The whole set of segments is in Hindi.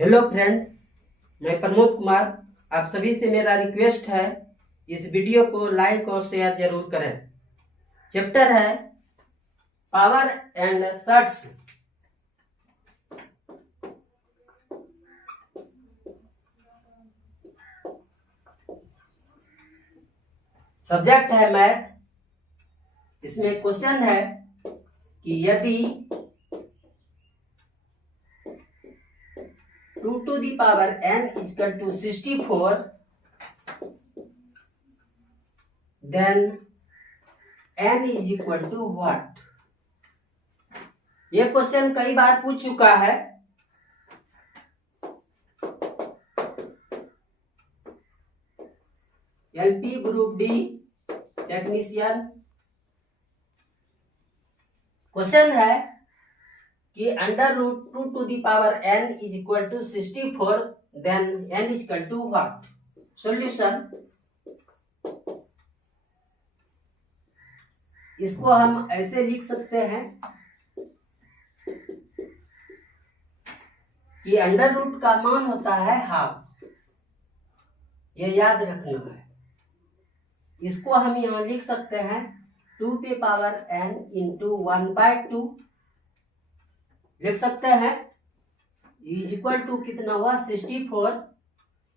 हेलो फ्रेंड, मैं प्रमोद कुमार। आप सभी से मेरा रिक्वेस्ट है, इस वीडियो को लाइक और शेयर जरूर करें। चैप्टर है पावर एंड सर्ट्स। सब्जेक्ट है मैथ। इसमें क्वेश्चन है कि यदि 2 to the power n is equal to 64, then n is equal to what? ये क्वेश्चन कई बार पूछ चुका है। LP group D technician. Question है कि under root 2 to the power n is equal to 64, then n is equal to what? Solution. इसको हम ऐसे लिख सकते हैं कि अंडर रूट का मान होता है हाफ। ये याद रखना है। इसको हम यहां लिख सकते हैं 2 पे पावर n इंटू 1/2 लिख सकते हैं। इज इक्वल टू कितना हुआ 64,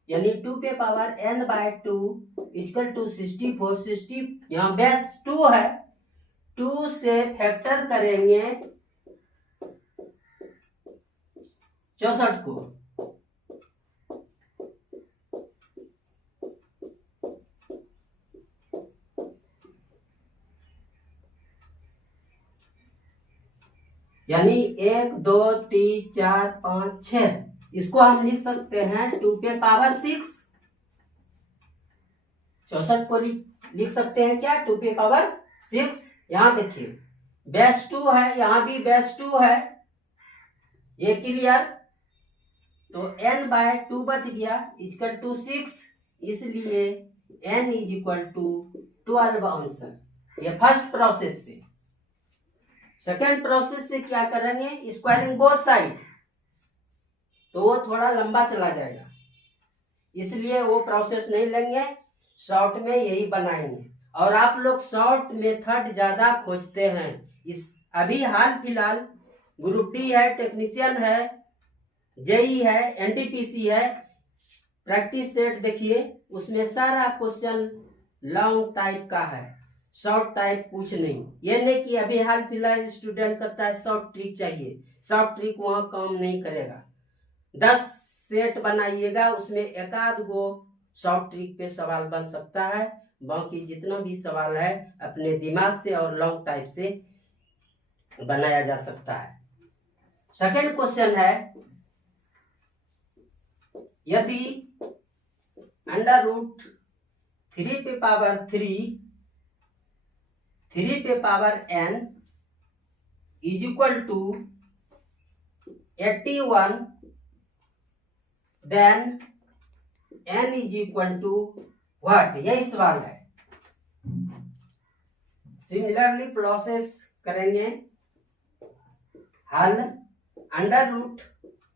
यानी 2 पे पावर n/2 इक्वल टू 64। 60 यहाँ बेस 2 है, 2 से फैक्टर करेंगे 64 को। यानी 1 2 3 4 5 6। इसको हम लिख सकते हैं 2 पे पावर 6। 64 को लिख सकते हैं क्या 2 पे पावर 6। यहां देखिए बेस 2 है, यहां भी बेस 2 है। ये क्लियर। तो n/2 बच गया इक्वल टू 6, इसलिए n is equal to 12 answer. ये फर्स्ट प्रोसेस से। सेकेंड प्रोसेस से क्या करेंगे, स्क्वायरिंग बोथ साइड, तो वो थोड़ा लंबा चला जाएगा, इसलिए वो प्रोसेस नहीं लेंगे। शॉर्ट में यही बनाएंगे। और आप लोग शॉर्ट मेथड ज्यादा खोजते हैं। इस अभी हाल फिलहाल ग्रुप डी है, टेक्नीशियन है, जेई है, एनटीपीसी है, प्रैक्टिस सेट देखिए, उसमें सारा क्वेश्चन लॉन्ग टाइप का है, शॉर्ट टाइप कुछ नहीं। ये नहीं कि अभी हाल फिलहाल स्टूडेंट करता है शॉर्ट ट्रिक चाहिए, शॉर्ट ट्रिक वहां काम नहीं करेगा। 10 सेट बनाइएगा, उसमें एक आध गो शॉर्ट ट्रिक पे सवाल बन सकता है। बाकी जितना भी सवाल है अपने दिमाग से और लॉन्ग टाइप से बनाया जा सकता है। सेकेंड क्वेश्चन है, यदि अंडर रूट 3 पे पावर 3 पे power n is equal to 81, then n is equal to what? यही सवाल है। सिमिलरली प्रोसेस करेंगे हल। Under root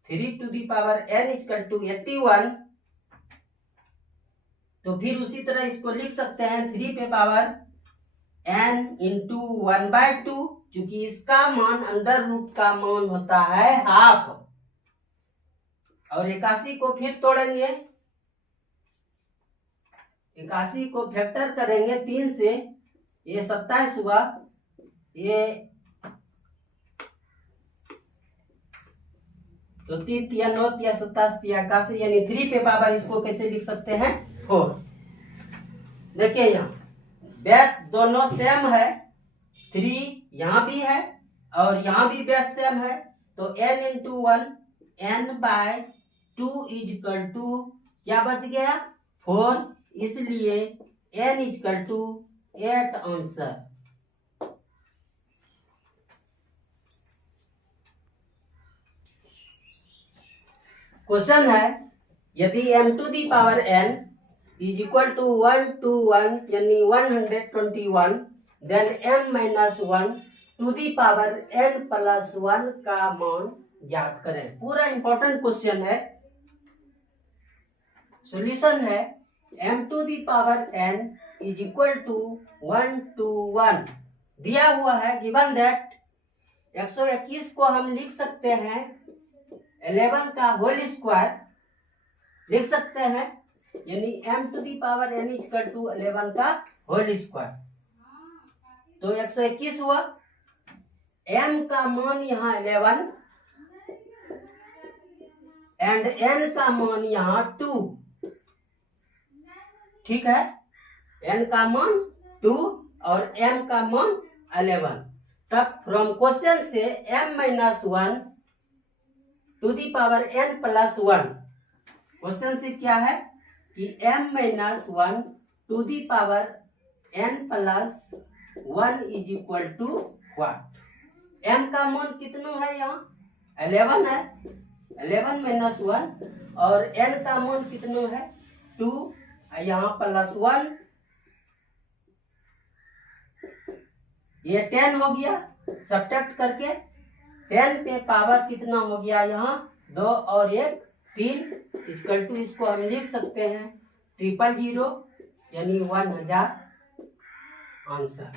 3 to the power n equal to 81, तो फिर उसी तरह इसको लिख सकते हैं 3 पे पावर n इंटू 1/2, क्योंकि इसका मान अंडर रूट का मान होता है हाफ। और 81 को फिर तोड़ेंगे, 81 को फैक्टर करेंगे 3 से, ये 27 हुआ। ये तो 3 या 9 या 27 या 81, यानी 3 पे पावर इसको कैसे लिख सकते हैं 4। देखिए यहाँ बेस दोनों सेम है, 3 यहाँ भी है और यहाँ भी बेस सेम है, तो n into 1 n/2 is equal to क्या बच गया 4, इसलिए n is equal to 8 answer. Question है, यदि m to the power n is equal to 1 to 1 यानी 121, then m - 1 to the power n + 1 का मान ज्ञात करें। पूरा इंपॉर्टेंट क्वेश्चन है। सॉल्यूशन है m to the power n is equal to 1 to 1 दिया हुआ है। गिवन दैट 121 को हम लिख सकते हैं 11 का होल स्क्वायर लिख सकते हैं, यानी m to the power n is equal to 11 का होल स्क्वायर। तो 121 हुआ, m का मान यहाँ 11 एंड n का मान यहाँ 2। ठीक है, n का मान 2 और m का मान 11। तब फ्रॉम क्वेश्चन से m minus 1 to the power n plus 1, question से क्या है कि m minus 1 to the power n plus 1 is equal to what. m का मान कितना है, यहाँ 11 है, 11 माइनस 1, और n का मान कितना है 2, यहाँ प्लस 1, ये 10 हो गया। सब्ट्रैक्ट करके 10 पे पावर कितना हो गया, यहाँ 2 और 1 3 इक्वल टू, इसको हम लिख सकते हैं 000 यानी 1000 आंसर।